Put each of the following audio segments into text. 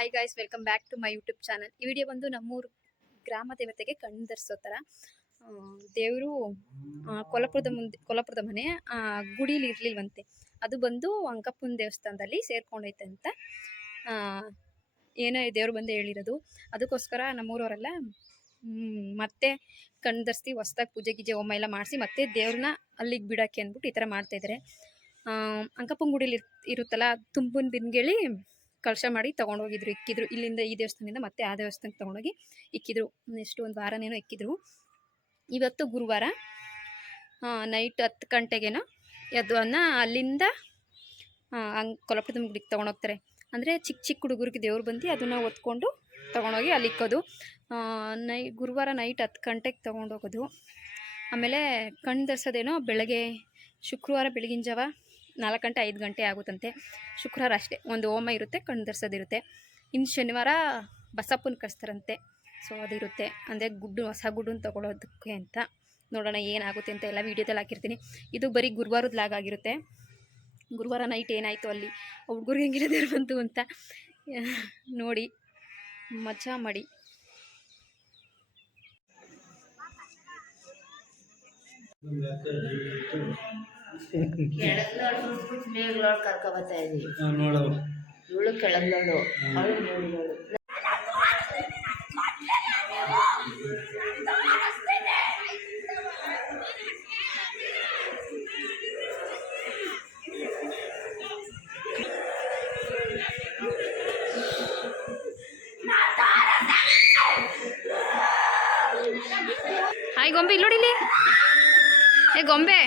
Hi guys, welcome back to my YouTube channel. ಈ video ಬಂದು ನಮ್ಮೂರು ಗ್ರಾಮ ದೇವತೆಗೆ ಕಣ್ಣಿರ್ಸೋ ಥರ ದೇವರು ಕೊಲ್ಲಾಪುರದ ಮನೆ ಗುಡಿಲಿ ಇರಲಿಲ್ವಂತೆ. ಅದು ಬಂದು ಅಂಕಪ್ಪನ ದೇವಸ್ಥಾನದಲ್ಲಿ ಸೇರ್ಕೊಂಡೈತೆ ಅಂತ ಏನೋ ದೇವ್ರು ಬಂದು ಹೇಳಿರೋದು. ಅದಕ್ಕೋಸ್ಕರ ನಮ್ಮೂರವರೆಲ್ಲ ಮತ್ತೆ ಕಣ್ಣಿರ್ಸಿ ಹೊಸ್ದಾಗಿ ಪೂಜೆ ಗೀಜೆ ಹೋಮ ಎಲ್ಲ ಮಾಡಿಸಿ ಮತ್ತೆ ದೇವ್ರನ್ನ ಅಲ್ಲಿಗೆ ಬಿಡೋಕ್ಕೆ ಅಂದ್ಬಿಟ್ಟು ಈ ಥರ ಮಾಡ್ತಾಯಿದ್ದಾರೆ. ಅಂಕಪ್ಪನ ಗುಡಿಲಿ ಇರುತ್ತಲ್ಲ, ತುಂಬಿನ ಬಿನ್ಗೇಳಿ ಕಳಶ ಮಾಡಿ ತೊಗೊಂಡೋಗಿದ್ರು, ಇಕ್ಕಿದ್ರು. ಇಲ್ಲಿಂದ ಈ ದೇವಸ್ಥಾನದಿಂದ ಮತ್ತೆ ಆ ದೇವಸ್ಥಾನಕ್ಕೆ ತೊಗೊಂಡೋಗಿ ಇಕ್ಕಿದ್ರು. ನೆಕ್ಸ್ಟ್ ಒಂದು ವಾರನೇನೋ ಇಕ್ಕಿದ್ರು. ಇವತ್ತು ಗುರುವಾರ ನೈಟ್ 10 ಗಂಟೆಗೇನೋ ಅದನ್ನು ಅಲ್ಲಿಂದ ಕೊಲ್ಲಾಪುರದ ಗುಡಿಗೆ ತೊಗೊಂಡೋಗ್ತಾರೆ. ಅಂದರೆ ಚಿಕ್ಕ ಚಿಕ್ಕ ಹುಡುಗರಿಗೆ ದೇವ್ರು ಬಂದು ಅದನ್ನು ಹೊತ್ಕೊಂಡು ತೊಗೊಂಡೋಗಿ ಅಲ್ಲಿ ಇಕ್ಕೋದು. ಗುರುವಾರ ನೈಟ್ 10 ಗಂಟೆಗೆ ತೊಗೊಂಡೋಗೋದು. ಆಮೇಲೆ ಕಣ್ಣು ಧರಿಸೋದೇನೋ ಬೆಳಗ್ಗೆ ಶುಕ್ರವಾರ ಬೆಳಗಿನ ಜಾವ 4 ಗಂಟೆ 5 ಗಂಟೆ ಆಗುತ್ತಂತೆ. ಶುಕ್ರವಾರ ಅಷ್ಟೇ ಒಂದು ಹೋಮ ಇರುತ್ತೆ, ಕಣ್ಣು ಧರಿಸೋದಿರುತ್ತೆ. ಇನ್ನು ಶನಿವಾರ ಬಸಪ್ಪನ ಕಳಿಸ್ತಾರಂತೆ. ಸೊ ಅದಿರುತ್ತೆ, ಅಂದರೆ ಹೊಸ ಗುಡ್ಡನ್ನು ತೊಗೊಳೋದಕ್ಕೆ ಅಂತ. ನೋಡೋಣ ಏನಾಗುತ್ತೆ ಅಂತ ಎಲ್ಲ ವೀಡಿಯೋದಲ್ಲಿ ಹಾಕಿರ್ತೀನಿ. ಇದು ಬರೀ ಗುರುವಾರದ ಲಾಗ್ ಆಗಿರುತ್ತೆ. ಗುರುವಾರ ನೈಟ್ ಏನಾಯಿತು ಅಲ್ಲಿ ಹುಡುಗರಿಗೆ ಹೆಂಗಿರೋದೇರು ಬಂತು ಅಂತ ನೋಡಿ ಮಜಾ ಮಾಡಿ. ಕರ್ಕೊಬತ್ತಾ ಇದೀವಿ ಇವಳು ಕೆಳಗ್ಲೋಳು ಹಾಯ್ ಗೊಂಬೆ ಇಲ್ಲಿ ನೋಡಿ, ಇಲ್ಲಿ ಏ ಗೊಂಬೆ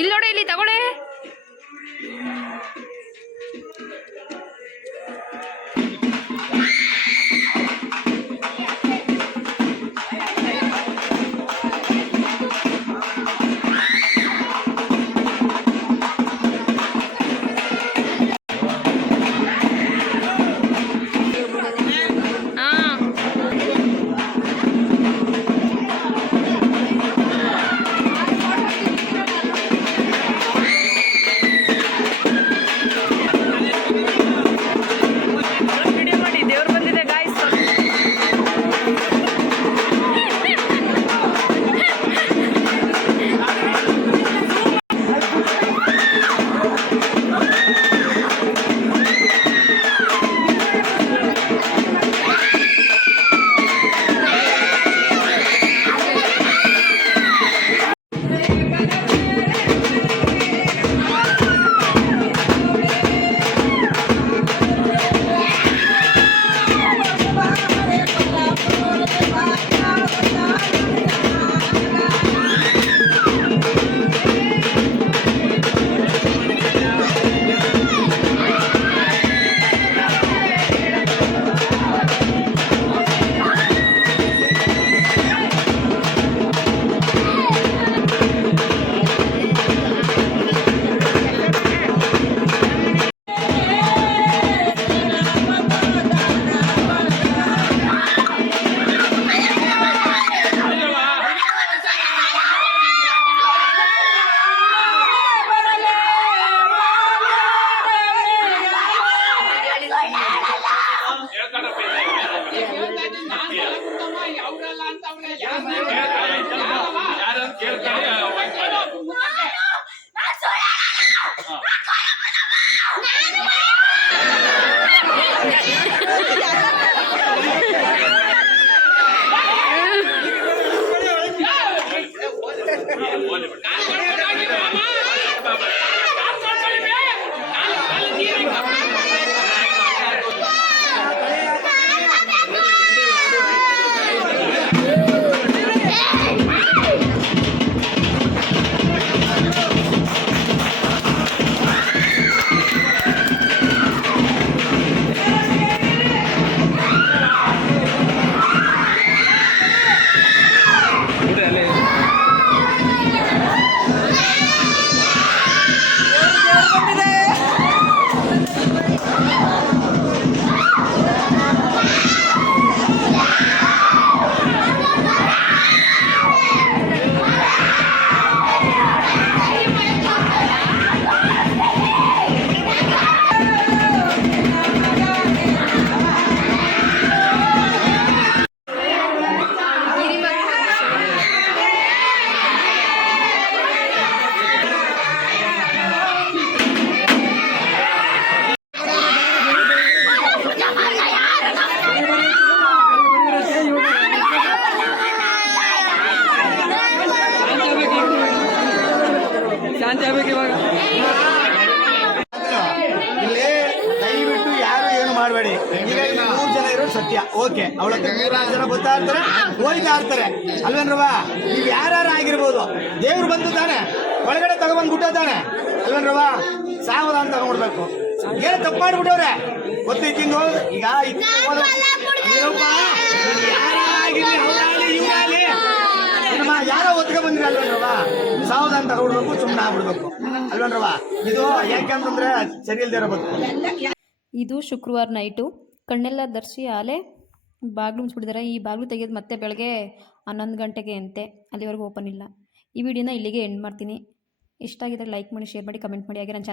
ಇಲ್ಲಿ ನೋಡಿ, ಇಲ್ಲಿ ತಗೊಳ್ಳೆ. ಈಗ ಇಲ್ಲಿ 3 ಜನ ಇರೋದು ಸತ್ಯ. ಓಕೆ, ಅವಳ ಹತ್ರ 3 ಜನ ಬರ್ತಾ ಇರ್ತಾರೆ, ಹೋಯ್ತಾ ಇರ್ತಾರೆ ಅಲ್ವೇನ್ರವ? ನೀವು ಯಾರು ಆಗಿರ್ಬೋದು, ದೇವ್ರು ಬಂದು ತಾನೆ ಒಳಗಡೆ ತಗೊಂಡ್ಬಂದು ಬಿಟ್ಟ ತಾನೆ ಅಲ್ವೇನ್ರವ? ಸಾವಧಾನ ತಗೊಂಡ್ಬಿಡ್ಬೇಕು. ಏನು ತಪ್ಪು ಮಾಡ್ಬಿಟ್ಟವ್ರೆ ಗೊತ್ತು. ಇಕ್ಕಿಂದು ಈಗ ಯಾರೋ ಒತ್ಕ ಬಂದ್ರಿ ಅಲ್ವೇನ್ರವ? ಸಾವಧಾನ ತಗೊಂಡ್ಬಿಡ್ಬೇಕು, ಸುಮ್ಮನೆ ಆಗ್ಬಿಡ್ಬೇಕು ಅಲ್ವೇನ್ರವ? ಇದು ಯಾಕಂತಂದ್ರೆ ಸರಿ ಇಲ್ದೇ ಇರೋ ಬದುಕು. ಇದು ಶುಕ್ರವಾರ ನೈಟು ಕಣ್ಣೆಲ್ಲ ಧರಿಸಿ ಆಲೆ ಬಾಗಿಲು ಮುಚ್ಚಿಬಿಟ್ಟಿದ್ದಾರೆ. ಈ ಬಾಗಿಲು ತೆಗೆಯೋದು ಮತ್ತೆ ಬೆಳಗ್ಗೆ 11 ಗಂಟೆಗೆ ಅಂತೆ, ಅಲ್ಲಿವರೆಗೂ ಓಪನ್ ಇಲ್ಲ. ಈ ವಿಡಿಯೋನ ಇಲ್ಲಿಗೆ ಎಂಡ್ ಮಾಡ್ತೀನಿ. ಇಷ್ಟ ಆಗಿದ್ರೆ ಲೈಕ್ ಮಾಡಿ, ಶೇರ್ ಮಾಡಿ, ಕಮೆಂಟ್ ಮಾಡಿ. ಹಾಗೆ ನನ್ನ